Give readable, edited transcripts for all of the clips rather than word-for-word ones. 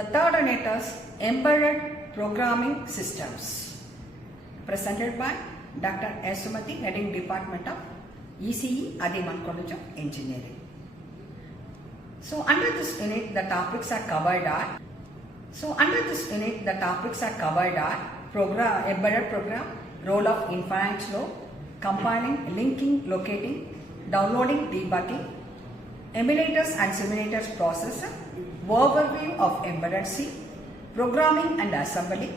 The third unit is Embedded Programming Systems, presented by Dr.S.Sumathi, heading Department of ECE, Adiman College of Engineering. So under this unit, the topics are covered are embedded program, role of infinite loop, compiling, linking, locating, downloading, debugging, emulators and simulators processor, overview of embedded C, programming and assembly,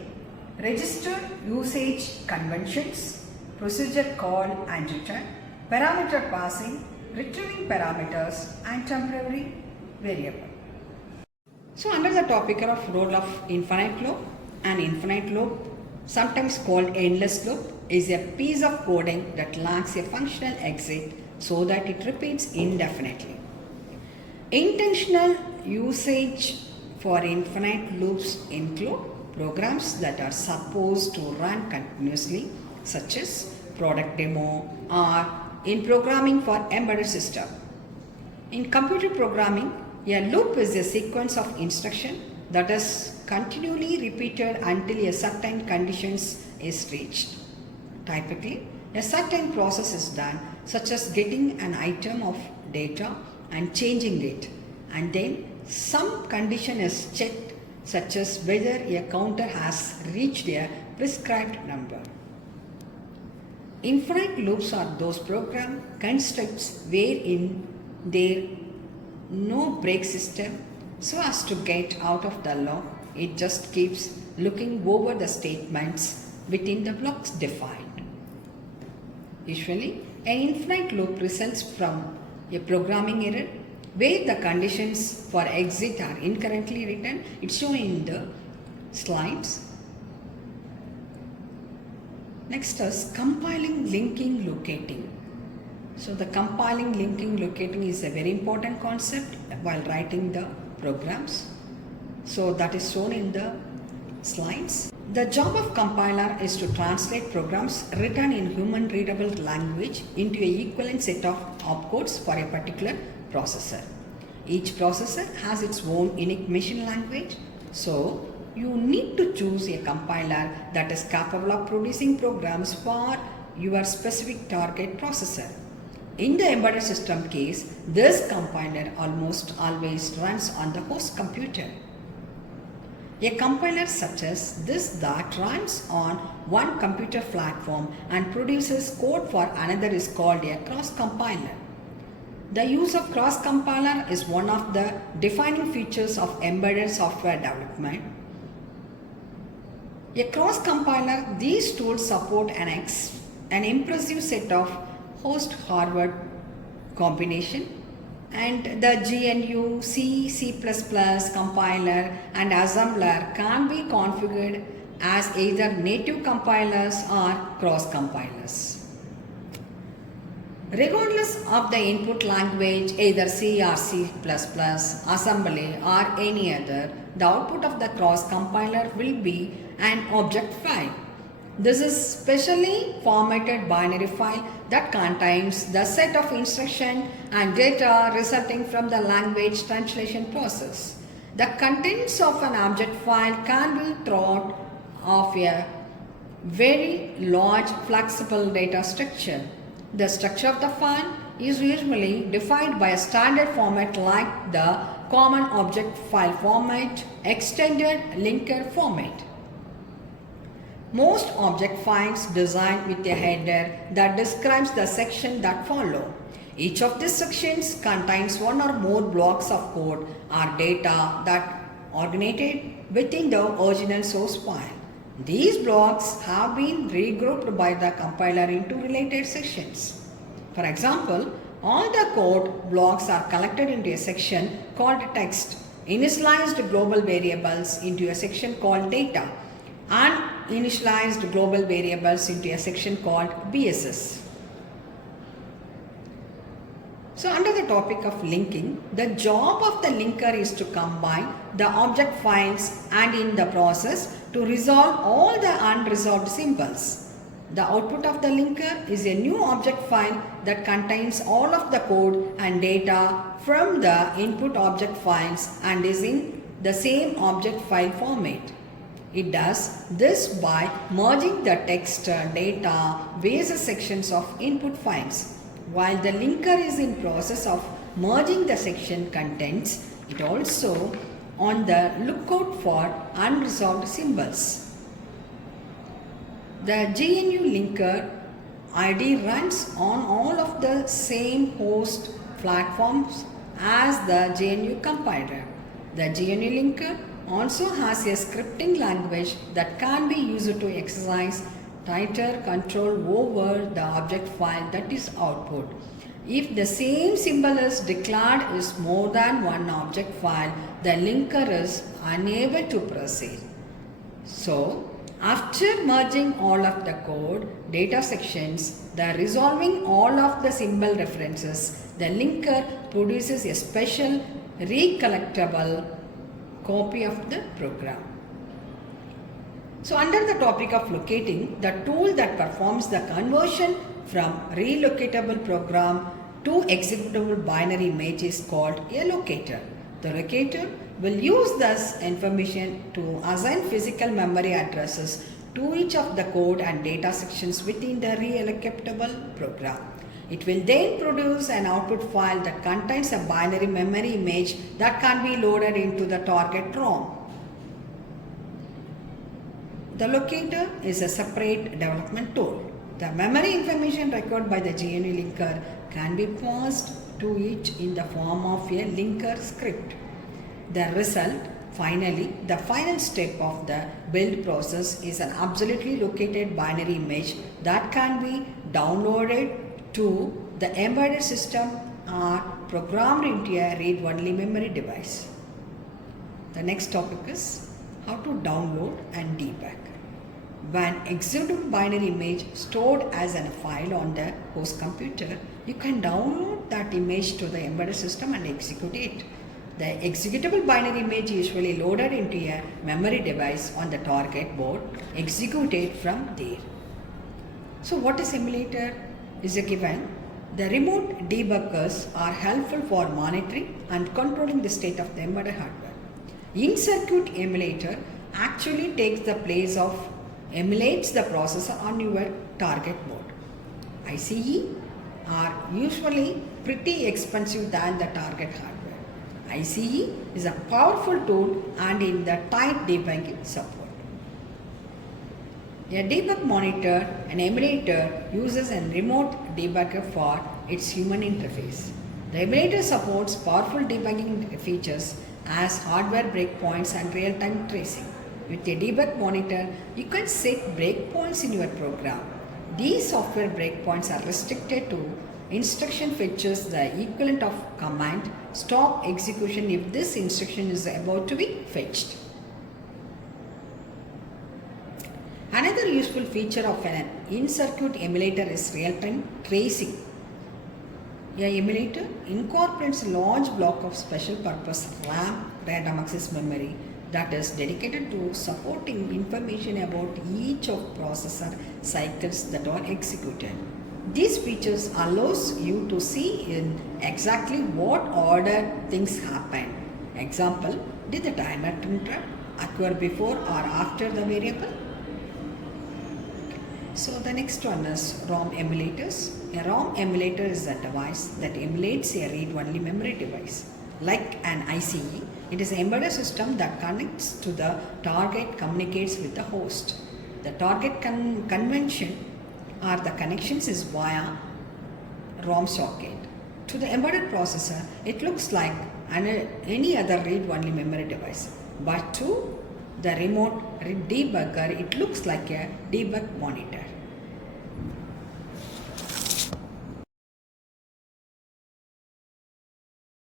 registered usage conventions, procedure call and return, parameter passing, retrieving parameters and temporary variable. So under the topic of role of infinite loop, an infinite loop, sometimes called endless loop, is a piece of coding that lacks a functional exit so that it repeats indefinitely. Intentional usage for infinite loops include programs that are supposed to run continuously, such as product demo or in programming for embedded system. In computer programming, a loop is a sequence of instruction that is continually repeated until a certain condition is reached. Typically, a certain process is done, such as getting an item of data and changing it, and then some condition is checked, such as whether a counter has reached a prescribed number. Infinite loops are those program constructs wherein there no break system so as to get out of the loop. It just keeps looking over the statements within the blocks defined. Usually, an infinite loop results from a programming error where the conditions for exit are incorrectly written. It's shown in the slides. Next is compiling, linking, locating. So the compiling, linking, locating is a very important concept while writing the programs. So that is shown in the slides. The job of compiler is to translate programs written in human readable language into an equivalent set of opcodes for a particular processor. Each processor has its own unique machine language, so you need to choose a compiler that is capable of producing programs for your specific target processor. In the embedded system case, this compiler almost always runs on the host computer. A compiler such as this that runs on one computer platform and produces code for another is called a cross-compiler. The use of cross-compiler is one of the defining features of embedded software development. A cross-compiler, these tools support an impressive set of host-hardware combination, and the GNU, C, C++ compiler and assembler can be configured as either native compilers or cross-compilers. Regardless of the input language, either C or C++, assembly or any other, the output of the cross-compiler will be an object file. This is specially formatted binary file that contains the set of instruction and data resulting from the language translation process. The contents of an object file can be thought of a very large flexible data structure. The structure of the file is usually defined by a standard format like the common object file format, extended linker format. Most object files designed with a header that describes the section that follow. Each of these sections contains one or more blocks of code or data that are organized within the original source file. These blocks have been regrouped by the compiler into related sections. For example, all the code blocks are collected into a section called text, initialized global variables into a section called data, and initialized global variables into a section called BSS. So under the topic of linking, the job of the linker is to combine the object files and in the process to resolve all the unresolved symbols. The output of the linker is a new object file that contains all of the code and data from the input object files and is in the same object file format. It does this by merging the text, data, various sections of input files. While the linker is in process of merging the section contents, it also on the lookout for unresolved symbols. The GNU linker ID runs on all of the same host platforms as the GNU compiler. The GNU linker also has a scripting language that can be used to exercise tighter control over the object file that is output. If the same symbol is declared is more than one object file, the linker is unable to proceed. So, after merging all of the code data sections, the resolving all of the symbol references, the linker produces a special recollectible copy of the program. So under the topic of locating, the tool that performs the conversion from relocatable program to executable binary image is called a locator. The locator will use this information to assign physical memory addresses to each of the code and data sections within the relocatable program. It will then produce an output file that contains a binary memory image that can be loaded into the target ROM. The locator is a separate development tool. The memory information required by the GNU linker can be passed to it in the form of a linker script. The result, finally, the final step of the build process is an absolutely located binary image that can be downloaded to the embedded system or programmed into a read-only memory device. The next topic is how to download and debug. When executable binary image stored as a file on the host computer, you can download that image to the embedded system and execute it. The executable binary image is usually loaded into a memory device on the target board, executed from there. So what is emulator is a given. The remote debuggers are helpful for monitoring and controlling the state of the embedded hardware. In-circuit emulator actually takes the place of emulates the processor on your target board. ICE are usually pretty expensive than the target hardware. ICE is a powerful tool and in the tight debugging support. A debug monitor, an emulator, uses a remote debugger for its human interface. The emulator supports powerful debugging features as hardware breakpoints and real-time tracing. With a debug monitor, you can set breakpoints in your program. These software breakpoints are restricted to instruction fetches the equivalent of command stop execution if this instruction is about to be fetched. Another useful feature of an in-circuit emulator is real-time tracing. A emulator incorporates a large block of special purpose RAM random access memory that is dedicated to supporting information about each of processor cycles that are executed. These features allows you to see in exactly what order things happen. Example, did the timer interrupt occur before or after the variable? So the next one is ROM emulators. A ROM emulator is a device that emulates a read-only memory device. Like an ICE, it is an embedded system that connects to the target, communicates with the host. The target convention or the connections is via ROM socket. To the embedded processor, it looks like any other read-only memory device. But to the remote debugger, it looks like a debug monitor.